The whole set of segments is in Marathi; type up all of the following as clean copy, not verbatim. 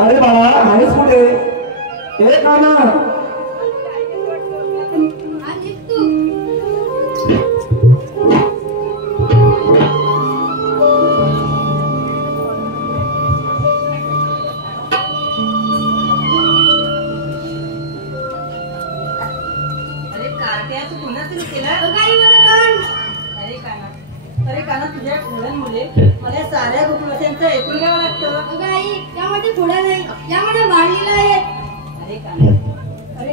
अरे बाळा आहेस कुठे? हे काना अरे काना तुझ्या मुले मला साऱ्या गोकुळाशांचं ऐकून घ्यावं लागतं. आई यामध्ये थोडा नाही, यामध्ये वाढलेला आहे. अरे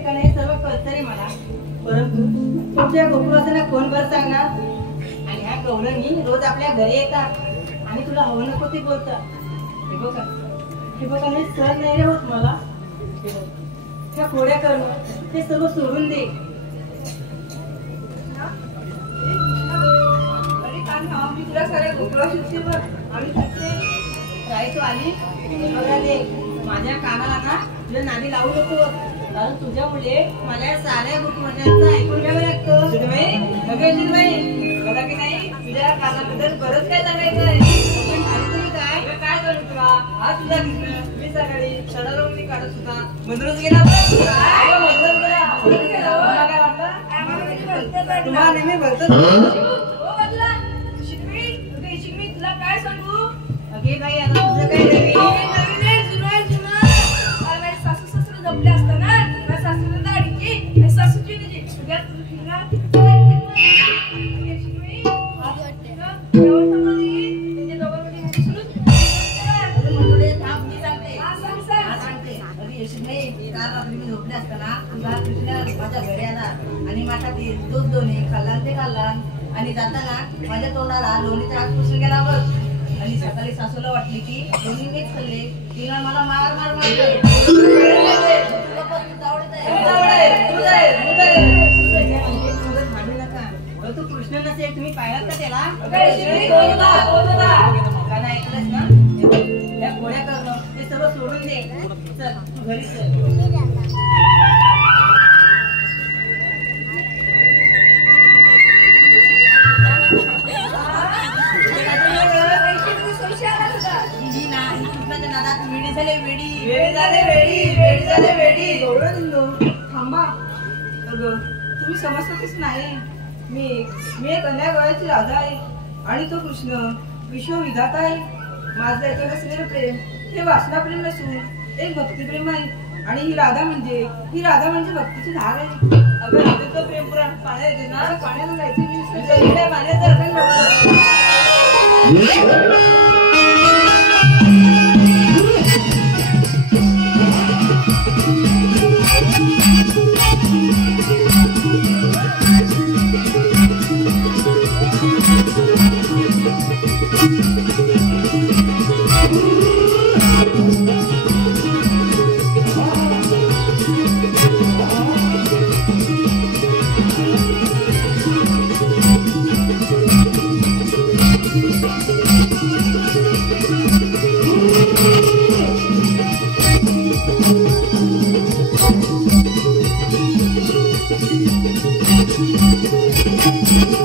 काना हे सर्व कळतं रे मला, परंतु तुझ्या गोकुळाशांना कोण बरं सांगणार? आणि ह्या गवळणी रोज आपल्या घरी येतात आणि तुला हवं नको ते बोलतात. हे बघा हे सर नाही रे होत मला. त्या खोड्या करणं ते सर्व सोडून दे. मी तुला साऱ्या गोकुळाशी आम्ही काय तू आली बघा दे. माझ्या कानाला ना तुझ्या नादी लावू नको, कारण तुझ्या मुले मला साऱ्या गोकुळाशांचं ऐकून घ्यावं लागतं. बघा की नाही तुझ्या कानाबद्दल बरंच काय सांगायचं आहे. काय करू तुला आज तुझा मी सकाळी सडाला काढत होता मंदिरच गेला तुम्हाला नेहमी भरत तुला काय सांगू अगे बाई आता तुझं काय सासू सासू जपले असताना सासूला दाढीची सासूची झोपले असताना माझ्या घरी आला आणि माठातील दूध दोन्ही खाल्ला ते खाल्ला आणि जाताना माझ्या तोंडाला लोणीचा हात पुसून गेला बघ. आणि सकाळी सासूला वाटली की लोणी मीच खाल्ले, तिला मला मार मार मारले. म्हणजे तुम्ही पाहिलात का त्याला गाणं ऐकलंच ना त्या गोळ्या करणं ते सर्व सोडून दे चल तू घरी चल थांबा अगं तुम्ही समजतच नाही मी एक अन्या वयाची राधा आहे आणि तो कृष्ण विश्वविधाता आहे. माझं याच्यात असलेलं प्रेम हे वासनाप्रेम नसून एक भक्तिप्रेम आहे आणि ही राधा म्हणजे भक्तीची धार आहे. अगं राधेचं प्रेम पुराण पाण्यात येते ना पाण्याला जायचं पाण्यात Thank you.